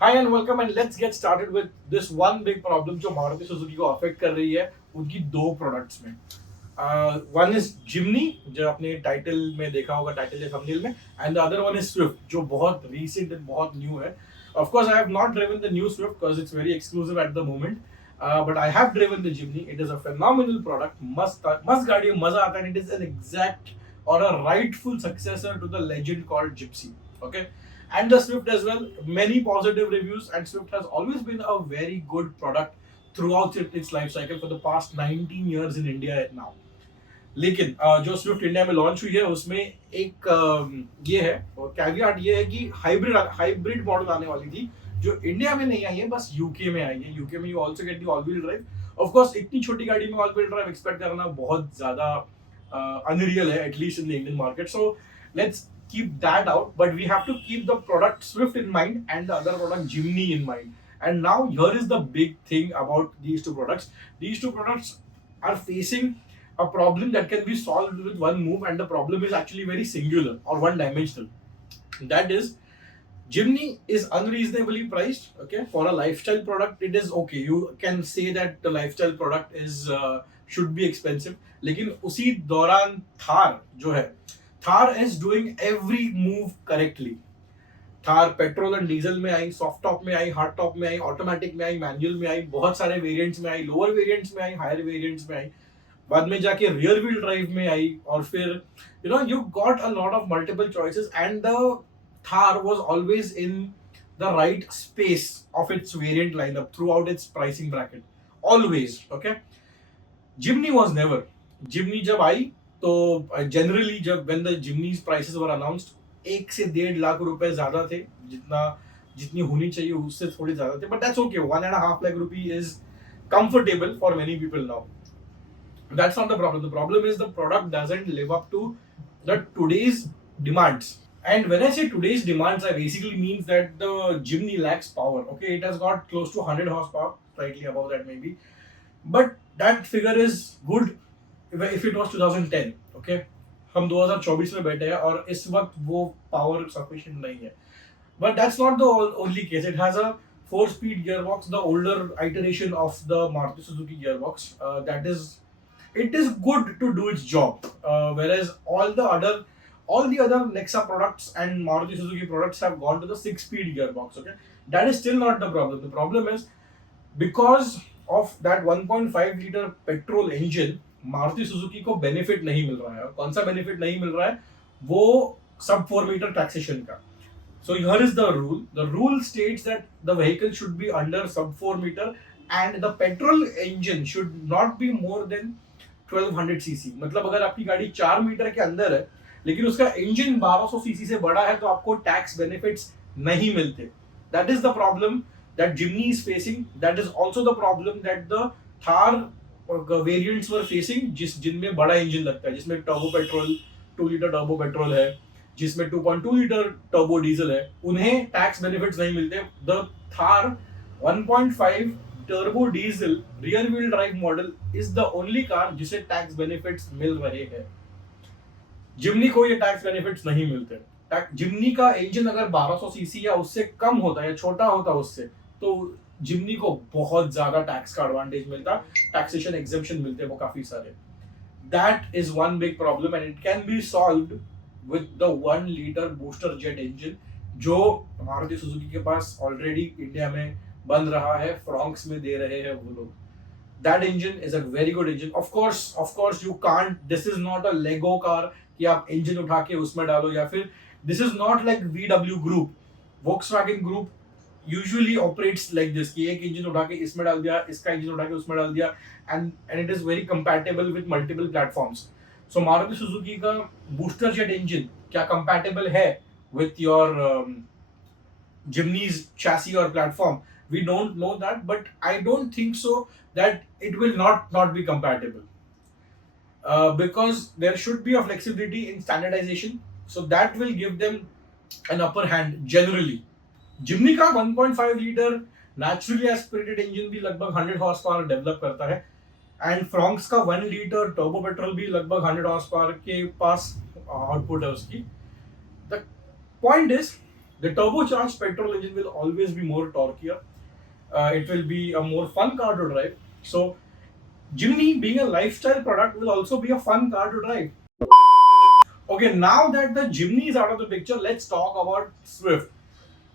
Hi and welcome and let's get started with this one big problem जो Maruti Suzuki को affect कर रही है उनकी दो प्रोडक्ट्स में. वन इज जिमनी जो आपने टाइटल में देखा होगा, टाइटल या थंबनेल में, and the other one is Swift जो बहुत रीसेंट एंड बहुत न्यू है. Of course I have not driven the new Swift because it's very exclusive at the moment, but I have driven the Jimny. It is a phenomenal product. मस्त मस्त गाड़ी है, मजा आता है. It is an exact or a rightful successor to the legend called Gypsy. Okay, and the Swift as well. Many positive reviews, and Swift has always been a very good product throughout its life cycle for the past 19 years in India now. लेकिन जो Swift India में launch हुई है उसमें एक ये है, और कैवियाट ये है कि हाइब्रिड हाइब्रिड मॉडल आने वाली थी जो इंडिया में नहीं आई है, बस यूके में आई है. यूके में you also get the all wheel drive. Of course इतनी छोटी गाड़ी में ऑल व्हील ड्राइव एक्सपेक्ट करना बहुत ज्यादा unreal है, at least in the Indian market. So let's keep that out, but we have to keep the product Swift in mind and the other product Jimny in mind. And now here is the big thing about these two products. These two products are facing a problem that can be solved with one move, and the problem is actually very singular or one dimensional. That is, Jimny is unreasonably priced. Okay, for a lifestyle product it is okay. You can say that the lifestyle product is should be expensive. लेकिन उसी दौरान थार जो है, Thar is doing every move correctly. Thar petrol and diesel में आई, soft top में आई, hard top में आई, automatic में आई, manual में आई, बहुत सारे वेरिएंट्स में आई, लोअर वेरिएंट्स में आई, हायर वेरिएंट्स में आई, बाद में जाके रियर व्हील ड्राइव में आई, और फिर you got a lot of multiple choices. And the Thar was always in the right space of its variant lineup throughout its pricing bracket, always. Okay, Jimny was never. Jimny जब आई तो generally जब when the Jimny's prices were announced 1 से 1.5 लाख रुपए ज्यादा थे, जितना जितनी होनी चाहिए उससे थोड़े ज्यादा थे. But that's okay. 1.5 lakh rupee is comfortable for many people now. That's not the problem. The problem is the product doesn't live up to the today's demands. And when I say today's demands, I basically means that the Jimny lacks power. Okay, it has got close to 100 horsepower, slightly above that maybe, but that figure is good if it was 2010. Okay, हम 2024 में बैठे हैं और इस वक्त वो power sufficient नहीं है. But that's not the only case. It has a 4-speed gearbox, the older iteration of the Maruti Suzuki gearbox. That is, it is good to do its job. Whereas all the other Nexa products and Maruti Suzuki products have gone to the 6-speed gearbox. Okay, that is still not the problem. The problem is because of that 1.5 litre petrol engine Maruti Suzuki को benefit नहीं मिल रहा है. और कौन सा benefit नहीं मिल रहा है? वो सब 4 मीटर टैक्सेशन का. So here is the rule. The rule states that the vehicle should be under sub 4 meter and the petrol engine should not be more than 1200 cc. मतलब अगर आपकी गाड़ी 4 मीटर के अंदर है लेकिन उसका इंजन 1200 सीसी से बड़ा है तो आपको टैक्स बेनिफिट्स नहीं मिलते. That is the problem that Jimny is facing. That is also the problem that the Thar variants were facing, जिनमें बड़ा इंजन लगता है, जिसमें turbo petrol 2 litre turbo petrol है, जिसमें 2.2 लीटर टर्बो डीजल है, उन्हें टैक्स बेनिफिट्स नहीं मिलते. The Thar 1.5 turbo diesel rear wheel drive model is the only car जिसे टैक्स बेनिफिट्स मिल रहे हैं. जिमनी को ये टैक्स बेनिफिट्स नहीं मिलते. जिमनी का इंजन अगर 1200 सीसी या उससे कम होता है या छोटा होता उससे, तो जिमनी को बहुत ज्यादा टैक्स का एडवांटेज मिलता, टैक्सेशन एग्जेम्पशन मिलते वो काफी सारे. That is one big problem and it can be solved with the 1 litre booster jet engine जो मारुति सुजुकी के पास ऑलरेडी इंडिया में बन रहा है, फ्रॉन्क्स में दे रहे हैं वो लोग. That engine is a very good engine. Of course, you can't. This is not a Lego car कि आप engine उठा के उसमें डालो, या फिर this is not like VW Group. Volkswagen Group usually operates like this कि एक engine उठा के इसमें डाल दिया, इसका engine उठा के उसमें डाल दिया, and it is very compatible with multiple platforms. So Maruti Suzuki का booster jet engine क्या compatible है with your Jimny's chassis or platform? We don't know that, but I don't think so that it will not be compatible. Because there should be a flexibility in standardization, so that will give them an upper hand generally. Jimny का 1.5 litre naturally aspirated engine भी लगभग 100 horse power develop करता है, and Fronx का 1 litre turbo petrol भी लगभग 100 horse power के पास output है उसकी. The point is The turbocharged petrol engine will always be more torqueier. It will be a more fun car to drive. So Jimny, being a lifestyle product, will also be a fun car to drive. Okay, now that the Jimny is out of the picture, let's talk about Swift.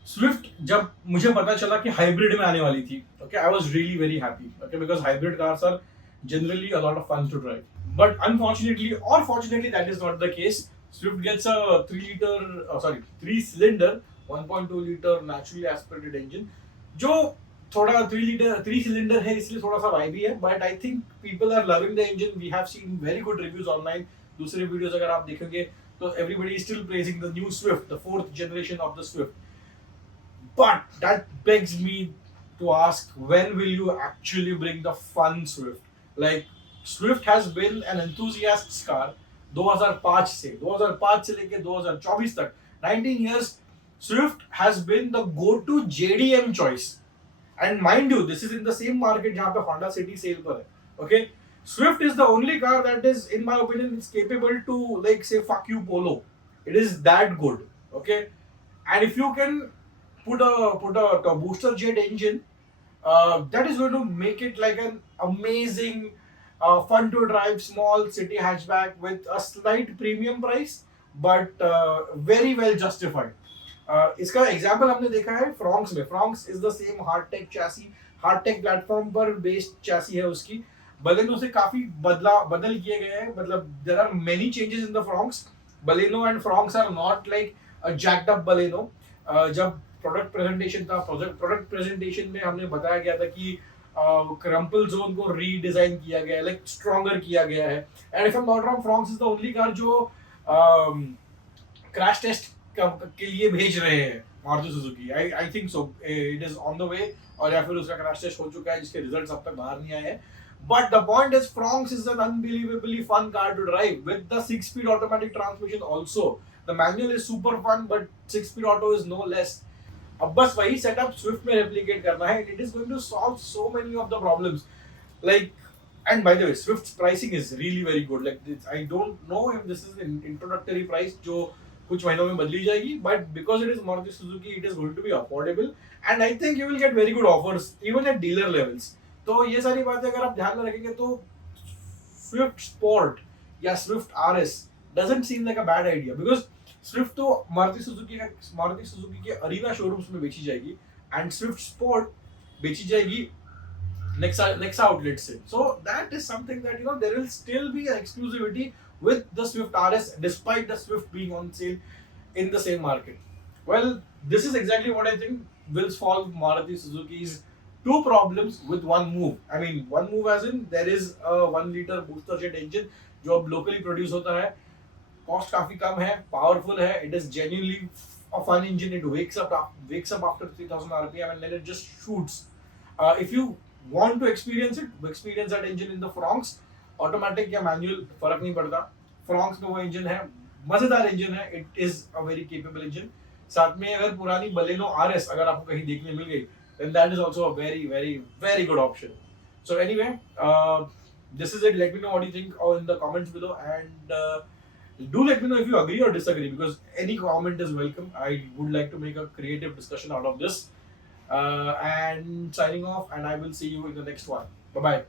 Swift, जब मुझे पता चला कि hybrid में आने वाली थी, okay, I was really very happy, okay, because hybrid cars are generally a lot of fun to drive. But unfortunately, or fortunately, that is not the case. Swift gets a 3-cylinder, 1.2 liter naturally aspirated engine, जो थोड़ा 3 cylinder है इसलिए थोड़ा सा vibey है. But I think people are loving the engine. We have seen very good reviews online. दूसरे videos अगर आप देखेंगे तो everybody is still praising the new Swift, the 4th generation of the Swift. But that begs me to ask, when will you actually bring the fun Swift? Like, Swift has been an enthusiast's car 2005 से लेके 2024 तक 19 years. Swift has been the go-to JDM choice. And mind you, this is in the same market जहाँ पे Honda City sale पर है. Okay, Swift is the only car that is, in my opinion, is capable to like say fuck you Polo. It is that good. Okay, and if you can put a booster jet engine, that is going to make it like an amazing, fun to drive small city hatchback with a slight premium price, but very well justified. इसका example हमने देखा है Fronx में. Fronx is the same Heartect platform पर based chassis है उसकी. Baleno से काफी बदल किए गए हैं. मतलब there are many changes in the Fronx. Baleno and Fronx are not like a jacked up Baleno. जब प्रोडक्ट प्रेजेंटेशन में हमने बताया गया था कि क्रम्पल जोन को रीडिजाइन किया गया है, लाइक स्ट्रॉन्गर किया गया है. And if I am not wrong, Fronx is the only car जो क्रैश टेस्ट के लिए भेज रहे हैं Maruti Suzuki. I think so it is on the way, और या फिर उसका क्रैश टेस्ट हो चुका है जिसके रिजल्ट्स अब तक बाहर नहीं आए हैं. But the point is, Fronx is an unbelievably fun car to drive with the 6-speed automatic transmission also. The manual is super fun, but 6-speed auto is no less. अब बस वही सेटअप स्विफ्ट में replicate करना है. It is going to solve so many of the problems. Like, and by the way, Swift's pricing is really very good. Like, I don't know if this is an introductory price जो कुछ महीनों में बदली जाएगी, but because it is Maruti Suzuki, it is going to be affordable, and I think you will get very good offers even at dealer levels. तो ये सारी बातें अगर आप ध्यान में रखेंगे तो Swift Sport या Swift RS doesn't seem like a bad idea, because Swift तो मारुति सुजुकी के अरीना शोरूम्स में बेची जाएगी, and Swift Sport बेची जाएगी Nexa outlets से. So that is something that, you know, there will still be an exclusivity with the Swift RS despite the Swift being on sale in the same market. Well, this is exactly what I think will solve Maruti Suzuki's two problems with one move. I mean, one move as in there is a 1 liter booster jet engine जो अब locally produce होता है. Cost काफी कम है, powerful है, it is genuinely a fun engine. It wakes up after 3000 RPM and then it just shoots. If you want to experience that engine in the Fronx, automatic या manual फर्क नहीं पड़ता. Fronx में वो engine है, मजेदार engine है. It is a very capable engine. साथ में अगर पुरानी Baleno RS अगर आपको कहीं देखने मिल गई, then that is also a very, very, very good option. So anyway, this is it. Let me know what you think in the comments below, and do let me know if you agree or disagree, because any comment is welcome. I would like to make a creative discussion out of this. And signing off, and I will see you in the next one. Bye bye.